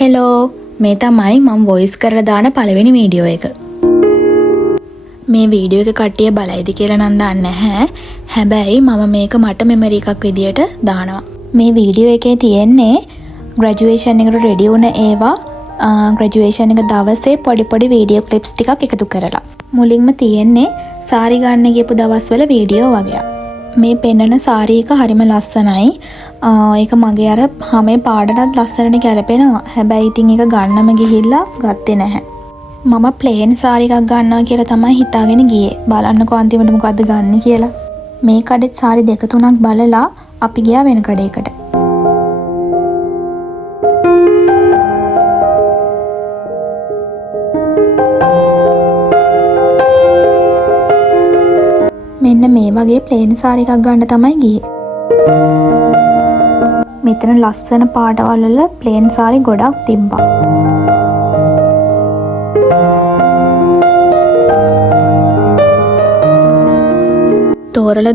Hello මේ තමයි මම වොයිස් කරලා දාන පළවෙනි වීඩියෝ එක. මේ වීඩියෝ එක කට්ටිය බලයිද කියලා නම් දන්නේ නැහැ. හැබැයි මම මේක මට මෙමරි එකක් විදියට දානවා. මේ වීඩියෝ එකේ තියෙන්නේ ග්‍රැජුවේෂන් එකට රෙඩි වුණ ඒවා ග්‍රැජුවේෂන් එක දවසේ පොඩි වීඩියෝ ක්ලිප්ස් ටිකක් එකතු කරලා. මුලින්ම තියෙන්නේ සාරි ගන්න ගියපු දවස්වල වීඩියෝ වගේක්. මේ පෙන්නන සාරි එක හරිම ලස්සනයි. ඒක මගේ අර හැමේ පාඩටත් ලස්සනට ගැලපෙනවා. හැබැයි ඉතින් ඒක ගන්නම ගිහිල්ලා ගත්තේ නැහැ. මම ප්ලේන් සාරි එකක් ගන්නවා කියලා තමයි හිතාගෙන ගියේ. බලන්නකෝ අන්තිමට මොකද්ද ගන්න කියලා. මේ කඩෙත් සාරි දෙක තුනක් බලලා අපි ගියා වෙන කඩේකට. මෙන්න මේ වගේ ප්ලේන් සාරි එකක් ගන්න තමයි ගියේ. මෙතන ලස්සන පාටවල වල ප්ලේන් සාරි ගොඩක් තිබ්බා.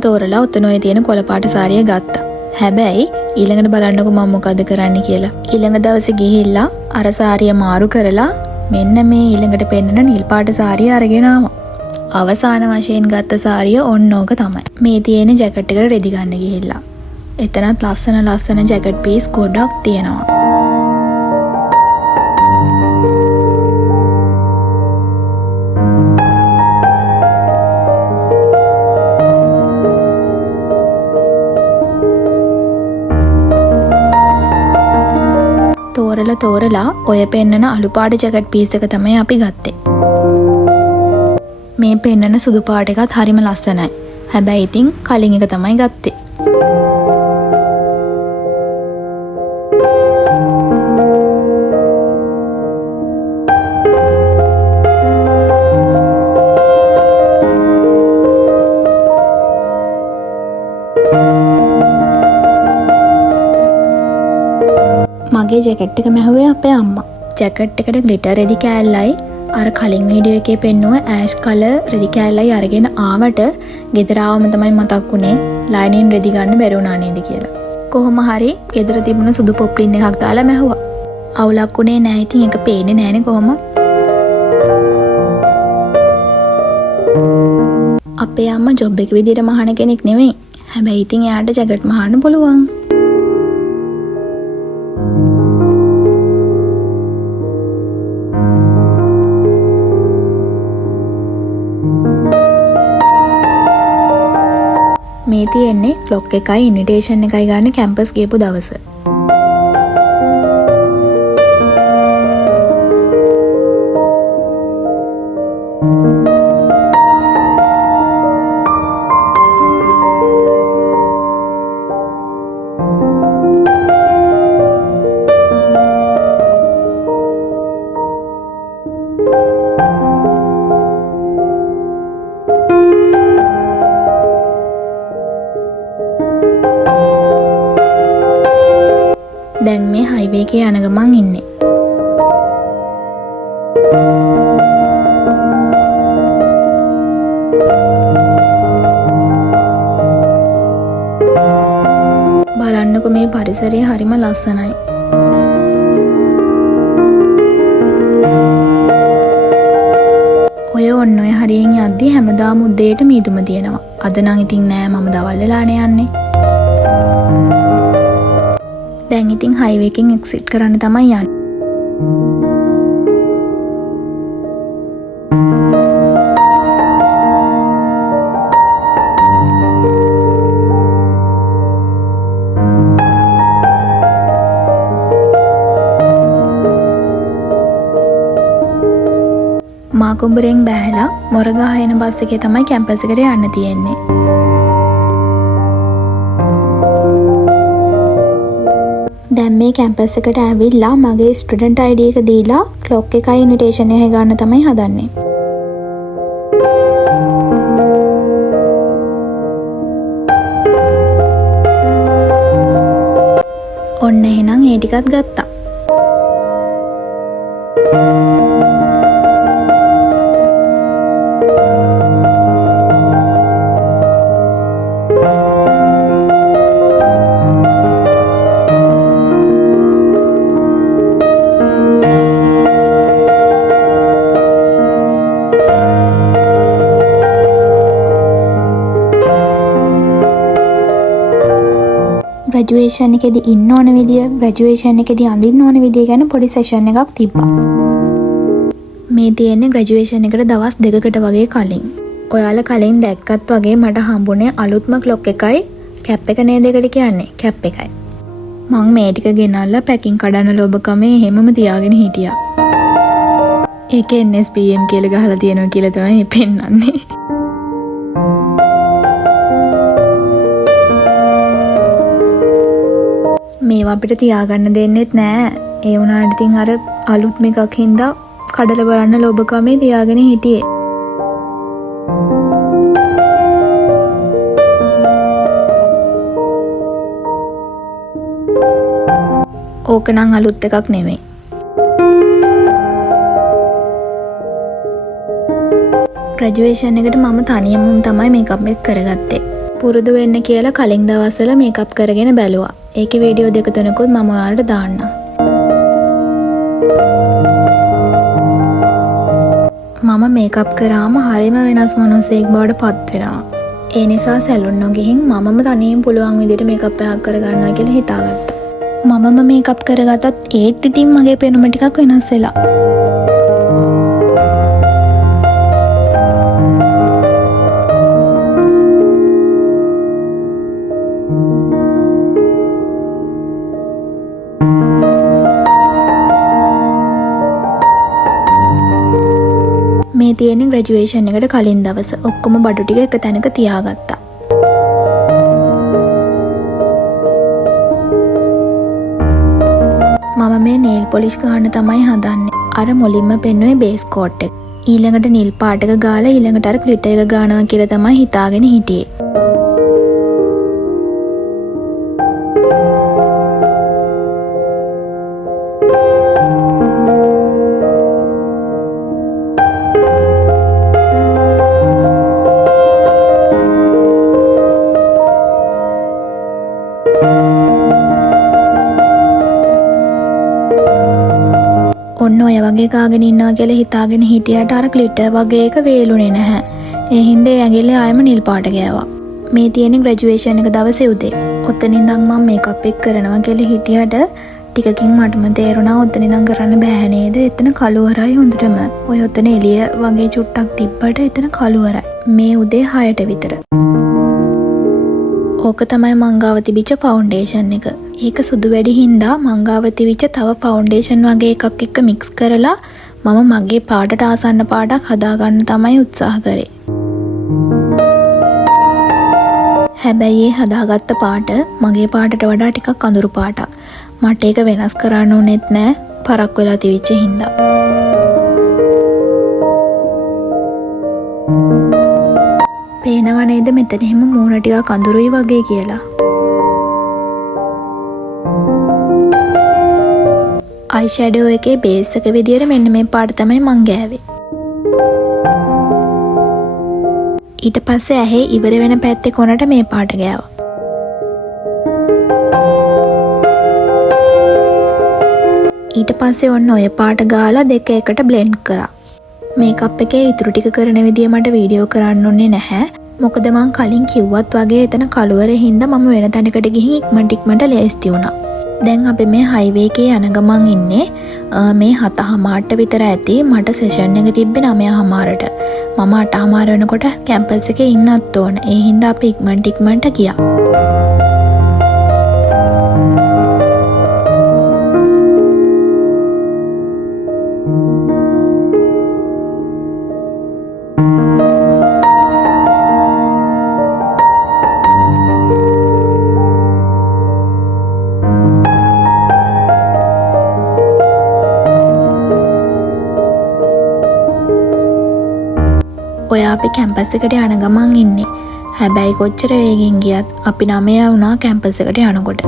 තෝරලා උතන ඔය තියෙන කොළ පාට සාරිය ගත්තා. හැබැයි ඊළඟට බලන්නකො මම මොකද කරන්න කියලා. ඊළඟ දවසේ ගිහිල්ලා අර සාරිය මාරු කරලා මෙන්න මේ ඊළඟට පෙන්නන නිල් පාට සාරිය අරගෙන ආවා. අවසාන වශයෙන් ගත්ත සාරිය ඕක තමයි. මේ තියෙන ජැකට් එකට රෙදි ගන්න ගිහිල්ලා. එතනත් ලස්සන ජැකට් පීස් ගොඩක් තියෙනවා. තෝරලා ඔය පෙන්නන අලු පාට ජැකට් පීස් එක තමයි අපි ගත්තේ. මේ පෙන්නන සුදු පාට එකත් හරිම ලස්සනයි. හැබැයි ඉතින් කලින් එක තමයි ගත්තේ. මගේ ජැකට් එක මැහුවේ අපේ අම්මා. ජැකට් එකට ග්ලිටර් රෙදි කෑල්ලයි අර කලින් වීඩියෝ එකේ පෙන්නුව ඇෂ් කලර් රෙදි කෑල්ලයි අරගෙන ආවට ගෙදර ආවම තමයි මතක් වුණේ ලයිනින් රෙදි ගන්න බැරි වුණා නේද කියලා. කොහොම හරි ගෙදර තිබුණ සුදු පොප්ලින් එකක් දාලා මැහුවා. අවුලක් උනේ නැහැ. ඉතින් ඒක පේන්නේ නැහනේ කොහොමද. අපේ අම්මා ජොබ් එක විදියට මහන කෙනෙක් නෙවෙයි. හැබැයි ඉතින් එයාට ජැකට් මහන්න පුළුවන්. මේ තියෙන්නේ ක්ලොක් එකයි ඉන්විටේෂන් එකයි ගන්න කැම්පස් ගියපු දවස. දැන් මේ හයිවේ එකේ යන ගමන් ඉන්නේ. බලන්නකො මේ පරිසරය හරිම ලස්සනයි. ඔය හරියෙන් යද්දි හැමදාම උදේට මීදුම තියෙනවා. අද නම් ඉතින් නෑ මම දවල් වෙලානේ යන්නේ. දැන් ඉතින් හයිවේ එකෙන් එක්සිට් කරන්න තමයි යන්නේ. මාකුඹරෙන් බැහැලා මොරගහ එන බස් එකේ තමයි කැම්පස් එකට යන්න තියෙන්නේ. දැන් මේ කැම්පස් එකට ඇවිල්ලා මගේ ස්ටුඩන්ට් ID එක දීලා ක්ලොක් එකයි ඉන්විටේෂන් එක ගන්න තමයි හදන්නේ. ඔන්න එහෙනම් ඒ ටිකත් ගත්තා. ග්‍රැජුවේෂන් එකේදී ඉන්න ඕන විදිය, ග්‍රැජුවේෂන් එකේදී අඳින්න ඕන විදිය ගැන පොඩි සෙෂන් එකක් තිබ්බා. මේ තියෙන්නේ ග්‍රැජුවේෂන් එකට දවස් 2කට වගේ කලින්. ඔයාලා කලින් දැක්කත් වගේ මට හම්බුනේ අලුත්ම ක්ලොක් එකයි කැප් එක නේද එකට කියන්නේ. කැප් එකයි. මං මේ ටික ගෙනල්ලා පැකින් කඩන්න ලොබකමේ හැමම තියාගෙන හිටියා. ඒකේ NSPM කියලා ගහලා තියෙනවා කියලා තමයි පෙන්නන්නේ. මේවා අපිට තියාගන්න දෙන්නෙත් නෑ. ඒ වුණාට ඉතින් අර අලුත්ම එකක් හින්දා කඩලා බලන්න ලොබකමේ තියාගෙන හිටියේ. ඕක නම් අලුත් එකක් නෙමෙයි. ග්‍රැජුවේෂන් එකට මම තනියම තමයි මේකප් එක කරගත්තේ. පුරුදු වෙන්න කියලා කලින් දවස්වල මේකප් කරගෙන බැලුවා. ඒකේ වීඩියෝ 2-3කුත් මම ඔයාලට දාන්නම්. මම මේකප් කරාම හරිම වෙනස් මොනසෙක් බවට පත් වෙනවා. ඒ නිසා සැලුන් නොගිහින් මමම තනියෙන් පුළුවන් විදිහට මේකප් එකක් කරගන්නවා කියලා හිතාගත්තා. මමම මේකප් කරගත්තත් ඒත් ඉතින් මගේ පෙනුම ටිකක් වෙනස් වෙලා. මේ තියෙන ග්‍රැජුවේෂන් එකට කලින් දවස ඔක්කොම බඩු ටික එක තැනක තියාගත්තා. මම මේ නේල් පොලිෂ් ගන්න තමයි හදන්නේ. අර මුලින්ම පෙන්නුවේ බේස් කෝට් එක. ඊළඟට නිල් පාට එක ගාලා ඊළඟට අර ග්ලිටර් එක ගන්නවා කියලා තමයි හිතාගෙන හිටියේ. ඔන්න ඔය වගේ කාගෙන ඉන්නවා කියලා හිතාගෙන හිටියට අර ග්ලිටර් වගේ එක වේලුනේ නැහැ. ඒ හින්දා ඇඟිල්ලේ ආයෙම නිල් පාට ගෑවා. මේ තියෙන ග්‍රැජුවේෂන් එක දවසේ උදේ. ඔතන ඉඳන් මම මේකප් එක කරනවා කියලා හිටියට ටිකකින් මටම තේරුණා ඔතන ඉඳන් කරන්න බෑ නේද? එතන කළුවරයි හොඳටම. ඔය ඔතන එළිය වගේ චුට්ටක් තිබ්බට එතන කළුවරයි. මේ උදේ 6ට විතර. ඕක තමයි මංගාව තිබිච්ච ෆවුන්ඩේෂන් එක. ඒක සුදු වැඩි හින්දා මංගාව තිබිච්ච තව ෆවුන්ඩේෂන් වගේ එකක් එක්ක මික්ස් කරලා මම මගේ පාටට ආසන්න පාටක් හදාගන්න තමයි උත්සාහ කරේ. හැබැයි ඒ හදාගත්ත පාට මගේ පාටට වඩා ටිකක් අඳුරු පාටක්. මට ඒක වෙනස් කරන්න උනේත් නෑ පරක් වෙලා තිබිච්ච හින්දා. පේනව නේද මෙතන එහෙම මූණ ටිකක් අඳුරුයි වගේ කියලා. අයි ෂැඩෝ එකේ බේස් එක විදියට මෙන්න මේ පාට තමයි මං ගෑවේ. ඊට පස්සේ ඇහි ඉවර වෙන පැත්තේ කොනට මේ පාට ගෑවා. ඊට පස්සේ ඔන්න ඔය පාට ගාලා දෙක එකට බ්ලෙන්ඩ් කරා. මේකප් එකේ ඉතුරු ටික කරන විදිය මට වීඩියෝ කරන්න ඕනේ නැහැ. මොකද මං කලින් කිව්වත් වගේ එතන කළුවරේ හින්දා මම වෙන තැනකට ගිහින් ඉක්මනට ලෑස්ති වුණා. දැන් අපි මේ හයිවේ එකේ යන ගමන් ඉන්නේ. මේ 7:00 විතර ඇති. මට සෙෂන් එක තිබ්බේ 9:00ට. මම 8:00 වෙනකොට කැම්පස් එකේ ඉන්නත් ඕන. ඒ හින්දා අපි ඉක්මනට ගියා. ඔය අපි කැම්පස් එකට යන ගමන් ඉන්නේ. හැබැයි කොච්චර වේගෙන් ගියත් අපි 9 වුණා කැම්පස් එකට යනකොට.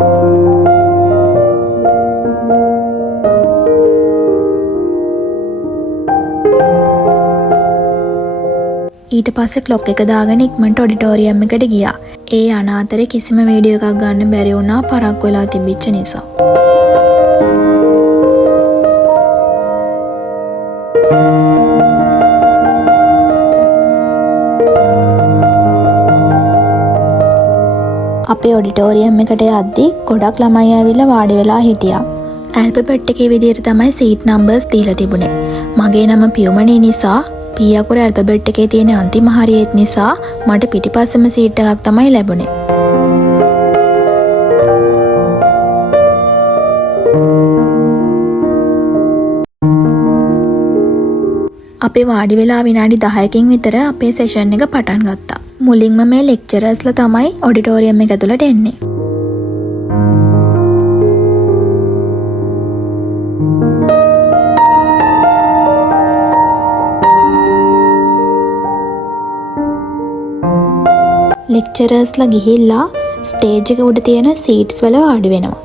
ඊට පස්සේ ක්ලොක් එක දාගෙන ඉක්මනට ඔඩිටෝරියම් එකට ගියා. ඒ යන අතරේ කිසිම වීඩියෝ එකක් ගන්න බැරි වුණා පරක් වෙලා තිබිච්ච නිසා. අපේ ඔඩිටෝරියම් එකට යද්දි ගොඩක් ළමයි ඇවිල්ලා වාඩි වෙලා හිටියා. ඇල්ෆබෙට් එකේ විදිහට තමයි සීට් නම්බර්ස් දීලා තිබුණේ. මගේ නම පියුමනී නිසා පී අකුර ඇල්ෆබෙට් එකේ තියෙන අන්තිම හරියෙත් නිසා මට පිටිපස්සෙම සීට් එකක් තමයි ලැබුණේ. අපි වාඩි වෙලා විනාඩි 10කින් විතර අපේ සෙෂන් එක පටන් ගත්තා. මුලින්ම මේ ලෙක්චරර්ස්ලා තමයි ඔඩිටෝරියම් එක ඇතුළට එන්නේ. ලෙක්චරර්ස්ලා ගිහිල්ලා ස්ටේජ් එක උඩ තියෙන සීට්ස් වල වාඩි වෙනවා.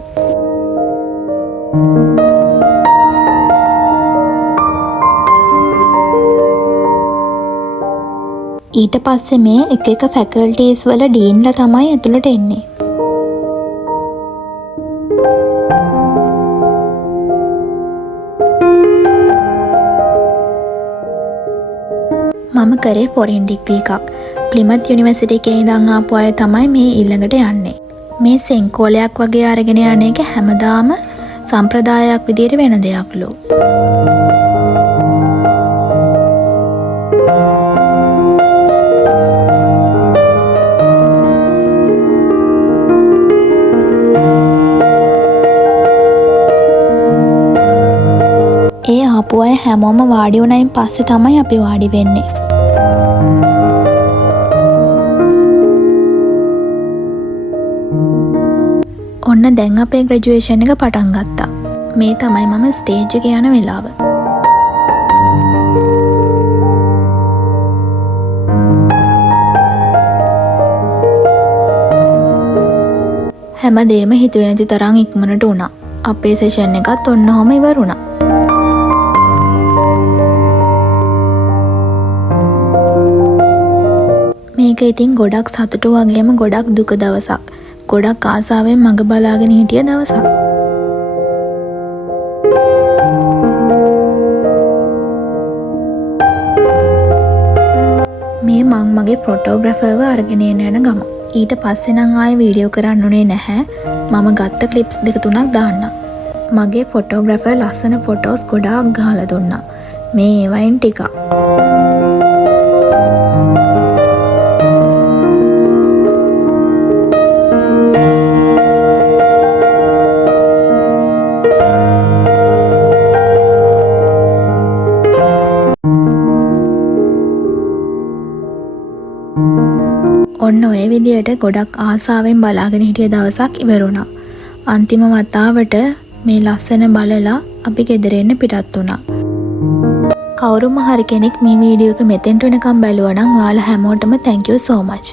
ඊට පස්සේ මේ එක එක ෆැකල්ටිස් වල ඩීන්ලා තමයි ඇතුළට එන්නේ. මම කරේ ෆොරින් ඩිග්‍රී එකක්. ප්ලිමත් යුනිවර්සිටි එකේ ඉඳන් ආපු අය තමයි මේ ඊළඟට යන්නේ. මේ සෙන්කෝලයක් වගේ අරගෙන යන එක හැමදාම සම්ප්‍රදායක් විදියට වෙන දෙයක්ලු. ඒ ආපු අය හැමෝම වාඩි වුණයින් පස්සේ තමයි අපි වාඩි වෙන්නේ. ඔන්න දැන් අපේ ග්‍රැජුවේෂන් එක පටන් ගත්තා. මේ තමයි මම ස්ටේජ් එක යන වෙලාව. හැමදේම හිතුවේ නැති තරම් ඉක්මනට වුණා. අපේ සෙෂන් එකත් ඔන්නෝම ඉවර වුණා. මේක ඉතින් ගොඩක් සතුටු වගේම ගොඩක් දුක දවසක්. ගොඩක් ආසාවෙන් මඟ බලාගෙන හිටිය දවසක්. මේ මං මගේ ෆොටෝග්‍රැෆර්ව අරගෙන යන ගම. ඊට පස්සේ නම් ආයෙ වීඩියෝ කරන්න උනේ නැහැ. මම ගත්ත ක්ලිප්ස් 2-3ක් දාන්නම්. මගේ ෆොටෝග්‍රැෆර් ලස්සන ෆොටෝස් ගොඩාක් ගහලා දුන්නා. මේ ඒවයින් ටිකක්. ඔන්න ඔය විදියට ගොඩක් ආසාවෙන් බලාගෙන හිටිය දවසක් ඉවර වුණා. අන්තිම වතාවට මේ ලස්සන බලලා අපි ගෙදර එන්න පිටත් වුණා. කවුරුම හරි කෙනෙක් මේ වීඩියෝ එක මෙතෙන්ට වෙනකම් බැලුවා නම් ඔයාලා හැමෝටම thank you so much.